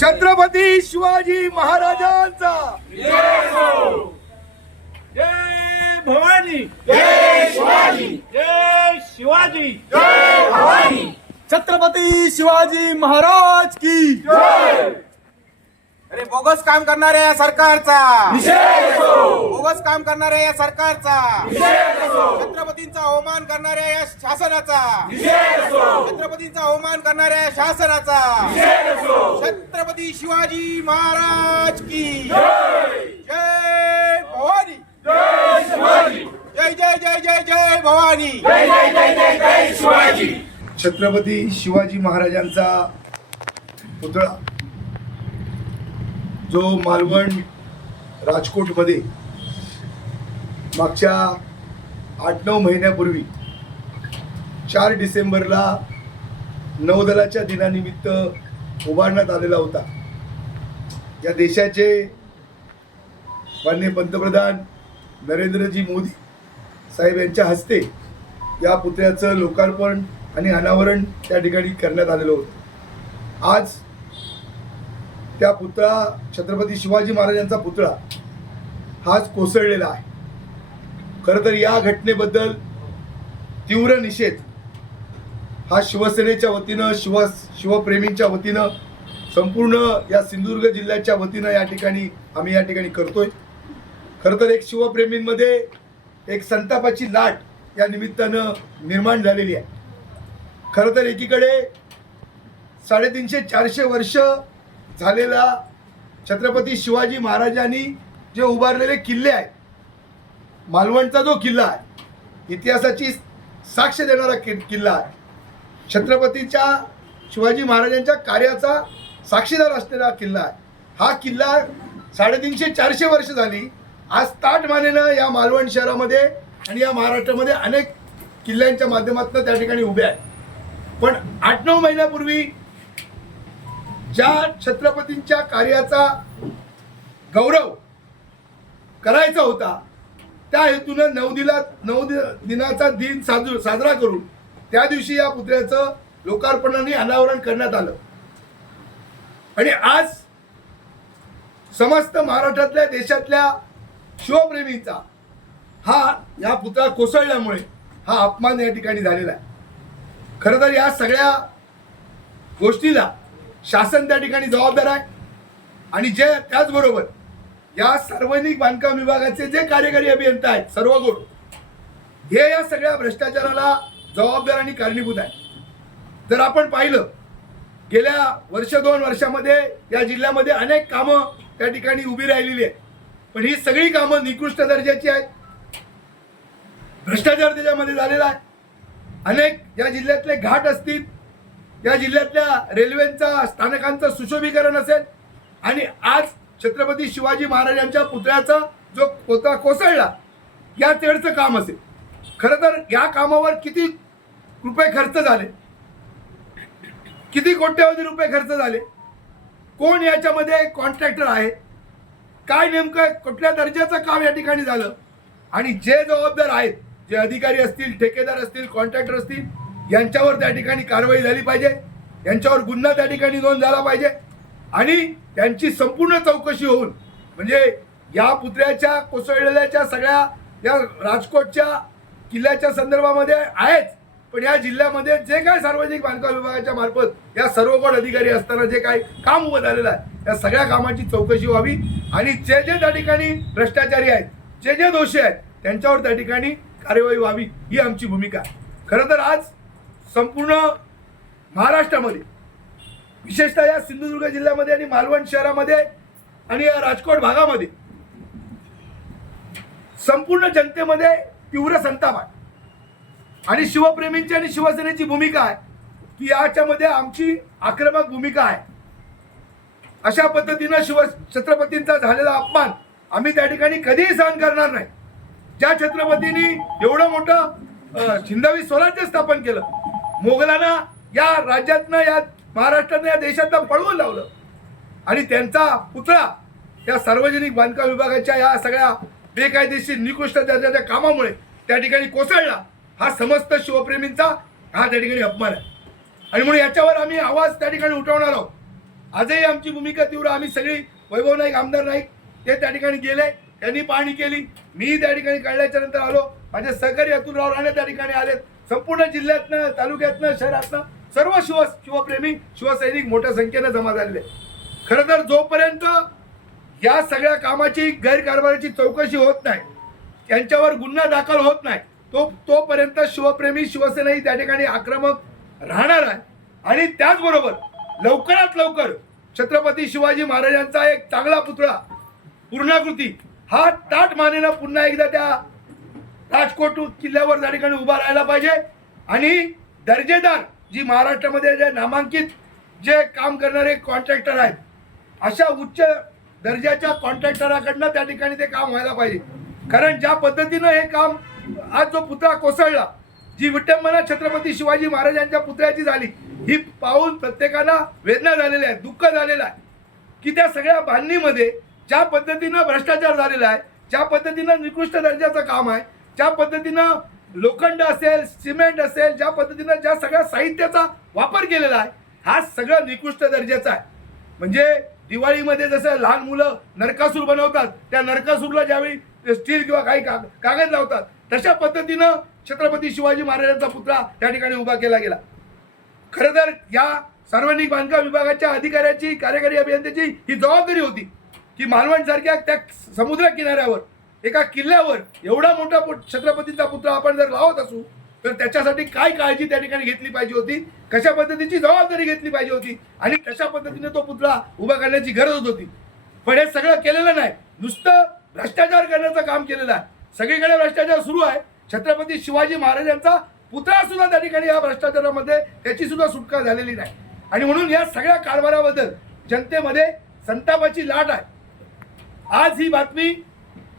छत्रपती शिवाजी महाराजांचा. जय भवानी. जय शिवाजी जय शिवाजी छत्रपती शिवाजी महाराज की. अरे बोगस काम करणाऱ्या या सरकारचा. बोगस काम करणाऱ्या या सरकारचा. छत्रपतींचा अवमान करणाऱ्या या शासनाचा. छत्रपतींचा अवमान करणाऱ्या या शासनाचा. छत्रपती शिवाजी महाराज की। जय भवानी। जय जय जय जय जय भवानी। छत्रपती शिवाजी महाराजांचा पुतळा जो मालवण राजकोटमध्ये मागच्या आठ नऊ महिन्यापूर्वी चार डिसेंबरला नौदलाच्या दिनानिमित्त उभारण्यात आलेला होता. या देशाचे माननीय पंतप्रधान नरेंद्रजी मोदी साहेब यांच्या हस्ते या पुतळ्याचं लोकार्पण आणि अनावरण त्या ठिकाणी करण्यात आलेलं होतं. आज त्या पुतळा छत्रपती शिवाजी महाराजांचा पुतळा हाच कोसळलेला आहे. खरं तर या घटनेबद्दल तीव्र निषेध हा शिवसेनेच्या वतीनं शिव शिवप्रेमींच्या वतीनं संपूर्ण या सिंधुदुर्ग जिल्ह्याच्या वतीनं या ठिकाणी आम्ही या ठिकाणी करतोय. खरं तर एक शिवप्रेमींमध्ये एक संतापाची लाट या निमित्तानं निर्माण झालेली आहे. खरं तर एकीकडे साडेतीनशे चारशे वर्ष झालेला छत्रपती शिवाजी महाराजांनी जे उभारलेले किल्ले आहेत मालवणचा जो किल्ला आहे इतिहासाची साक्ष देणारा कि किल्ला आहे. छत्रपतीच्या शिवाजी महाराजांच्या कार्याचा साक्षीदार असलेला किल्ला आहे. हा किल्ला साडेतीनशे चारशे वर्ष झाली आज ताटमानेनं या मालवण शहरामध्ये आणि या महाराष्ट्रामध्ये अनेक किल्ल्यांच्या माध्यमातून त्या ठिकाणी उभे आहे पण आठ नऊ महिन्यापूर्वी ज्या छत्रपतींच्या कार्याचा गौरव करायचा होता त्या हेतूनं नऊ दिला नऊ दिनाचा दिन साजू साजरा करून त्या दिवशी या पुतळ्याचं लोकार्पण आणि अनावरण करण्यात आलं. आणि आज समस्त महाराष्ट्रातल्या देशातल्या शिवप्रेमींचा हा या पुतळा कोसळल्यामुळे हा अपमान या ठिकाणी झालेला आहे. खरं तर या सगळ्या गोष्टीला शासन त्या ठिकाणी जबाबदार आहे. आणि जे त्याचबरोबर या सार्वजनिक बांधकाम विभागाचे जे कार्यकारी अभियंता आहेत सर्व गोड हे या सगळ्या भ्रष्टाचाराला जबाबदार आणि कारणीभूत आहे जर आपण पाहिलं गेल्या वर्ष दोन वर्षामध्ये या जिल्ह्यामध्ये अनेक कामं त्या ठिकाणी उभी राहिलेली आहेत. पण ही सगळी कामं निकृष्ट दर्जाची आहेत. भ्रष्टाचार त्याच्यामध्ये झालेला आहे. अनेक या जिल्ह्यातले घाट असतील या जिल्ह्यातल्या रेल्वेंचा स्थानकांचं सुशोभीकरण असेल आणि आज छत्रपती शिवाजी महाराजांच्या पुतळ्याचा जो पोता कोसळला या तेडचं काम असेल. खरं तर या कामावर किती रुपये खर्च झाले? किती कोट्यवधी रुपये खर्च झाले? कोण याच्यामध्ये कॉन्ट्रॅक्टर आहे? काय नेमकं कुठल्या दर्जाचं काम या ठिकाणी झालं? आणि जे जबाबदार आहेत जे अधिकारी असतील ठेकेदार असतील कॉन्ट्रॅक्टर असतील यांच्यावर त्या ठिकाणी कारवाई झाली पाहिजे. यांच्यावर गुन्हा त्या ठिकाणी नोंद झाला पाहिजे. आणि त्यांची संपूर्ण चौकशी होऊन म्हणजे या पुतळ्याच्या कोसळलेल्याच्या सगळ्या या राजकोटच्या किल्ल्याच्या संदर्भामध्ये आहेच. पण या जिल्ह्यामध्ये जे काय सार्वजनिक बांधकाम विभागाच्या मार्फत या सर्व कोण अधिकारी असताना जे काय काम उभं झालेलं आहे या सगळ्या कामाची चौकशी व्हावी. आणि जे जे त्या ठिकाणी भ्रष्टाचारी आहेत जे जे दोषी आहेत त्यांच्यावर त्या ठिकाणी कार्यवाही व्हावी ही आमची भूमिका आहे. खरं तर आज संपूर्ण महाराष्ट्रामध्ये विशेषतः या सिंधुदुर्ग जिल्ह्यामध्ये आणि मालवण शहरामध्ये आणि या राजकोट भागामध्ये संपूर्ण जनतेमध्ये तीव्र संताप आहे. आणि शिवप्रेमींची आणि शिवसेनेची भूमिका आहे. की याच्यामध्ये आमची आक्रमक भूमिका आहे. अशा पद्धतीनं शिव छत्रपतींचा झालेला अपमान आम्ही त्या ठिकाणी कधीही सहन करणार नाही. ज्या छत्रपतींनी एवढं मोठं अं, हिंदवी स्वराज्य स्थापन केलं मोगलांना या राज्यातनं या महाराष्ट्रातनं या देशातनं पळवून लावलं. आणि त्यांचा पुतळा या सार्वजनिक बांधकाम विभागाच्या या सगळ्या बेकायदेशीर निकृष्ट दर्जाच्या कामामुळे त्या ठिकाणी कोसळला. हा समस्त शिवप्रेमींचा हा त्या ठिकाणी अपमान आहे. आणि म्हणून याच्यावर आम्ही आवाज त्या ठिकाणी उठवणार आहोत. आजही आमची भूमिका तीव्र आम्ही सगळी वैभव नाईक आमदार नाईक ते त्या ठिकाणी गेले त्यांनी पाहणी केली. मी त्या ठिकाणी कळल्याच्या नंतर आलो. माझे सहकारी अतुलराव राणे त्या ठिकाणी आलेत. संपूर्ण जिल्ह्यातनं तालुक्यातनं शहरातनं सर्व शिव शिवप्रेमी शिवसैनिक मोठ्या संख्येनं जमा झालेले खरं तर जोपर्यंत या सगळ्या कामाची गैरकारभाराची चौकशी होत नाही त्यांच्यावर गुन्हा दाखल होत नाही तो तोपर्यंत शिवप्रेमी शिवसेनाही त्या ठिकाणी आक्रमक राहणार आहे. आणि त्याचबरोबर लवकरात लवकर छत्रपती शिवाजी महाराजांचा एक चांगला पुतळा पूर्णाकृती हा ताट मानेनं पुन्हा एकदा त्या राजकोट किल्ल्यावर त्या ठिकाणी उभा राहायला पाहिजे. आणि दर्जेदार जी महाराष्ट्रामध्ये जे नामांकित जे काम करणारे कॉन्ट्रॅक्टर आहेत अशा उच्च दर्जाच्या कॉन्ट्रॅक्टराकडनं त्या ठिकाणी ते काम व्हायला पाहिजे. कारण ज्या पद्धतीनं हे काम आज जो पुतळा कोसळला जी विटंबना छत्रपती शिवाजी महाराजांच्या पुतळ्याची झाली ही पाहून प्रत्येकाला वेदना झालेल्या आहे दुःख झालेलं आहे. की त्या सगळ्या बांधणीमध्ये ज्या पद्धतीनं भ्रष्टाचार झालेला आहे ज्या पद्धतीनं निकृष्ट दर्जाचं काम आहे ज्या पद्धतीनं लोखंड असेल सिमेंट असेल ज्या पद्धतीनं ज्या सगळ्या साहित्याचा वापर केलेला आहे हा सगळं निकृष्ट दर्जाचा आहे. म्हणजे दिवाळीमध्ये जसं लहान मुलं नरकासूर बनवतात त्या नरकासूरला ज्यावेळी स्टील किंवा काही काग कागद लावतात तशा पद्धतीनं छत्रपती शिवाजी महाराजांचा पुतळा त्या ठिकाणी उभा केला गेला. खरं तर या सार्वजनिक बांधकाम विभागाच्या अधिकाऱ्याची कार्यकारी अभियंत्याची ही जबाबदारी होती की मालवणसारख्या त्या समुद्र किनाऱ्यावर एका किल्ल्यावर एवढा मोठा छत्रपतीचा पुतळा आपण जर लावत असू तर त्याच्यासाठी काय काळजी त्या ठिकाणी घेतली पाहिजे होती? कशा पद्धतीची जबाबदारी घेतली पाहिजे होती? आणि कशा पद्धतीने तो पुतळा उभा करण्याची गरज होती. पण हे सगळं केलेलं नाही. नुसतं भ्रष्टाचार करण्याचं काम केलेलं आहे. सगळीकडे भ्रष्टाचार सुरू आहे. छत्रपती शिवाजी महाराजांचा पुतळा सुद्धा त्या ठिकाणी या भ्रष्टाचारामध्ये त्याची सुद्धा सुटका झालेली नाही. आणि म्हणून या सगळ्या कारभाराबद्दल जनतेमध्ये संतापाची लाट आहे. आज ही बातमी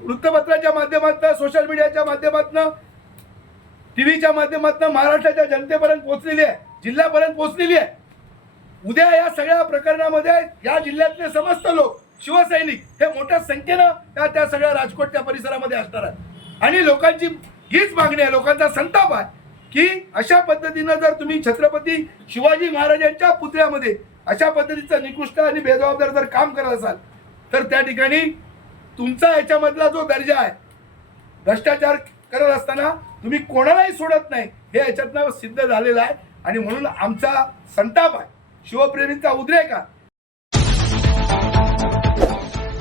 वृत्तपत्राच्या माध्यमातून सोशल मीडियाच्या माध्यमातून टीव्हीच्या माध्यमातून महाराष्ट्राच्या जनतेपर्यंत पोहोचलेली आहे. जिल्ह्यापर्यंत पोहोचलेली आहे. उद्या या सगळ्या प्रकरणामध्ये या जिल्ह्यातले समस्त लोक शिवसैनिक हे मोठ्या संख्येनं त्या त्या सगळ्या राजकोटच्या परिसरामध्ये असणार आहेत. आणि लोकांची हीच मागणी आहे लोकांचा संताप आहे की अशा पद्धतीनं जर तुम्ही छत्रपती शिवाजी महाराजांच्या पुतळ्यामध्ये अशा पद्धतीचं निकृष्ट आणि बेजबाबदार जर काम करत असाल तर त्या ठिकाणी तुमचा याच्यामधला जो दर्जा आहे भ्रष्टाचार करत असताना तुम्ही कोणालाही सोडत नाही हे याच्यातनं सिद्ध झालेलं आहे. आणि म्हणून आमचा संताप आहे. शिवप्रेमींचा उद्रेक आहे.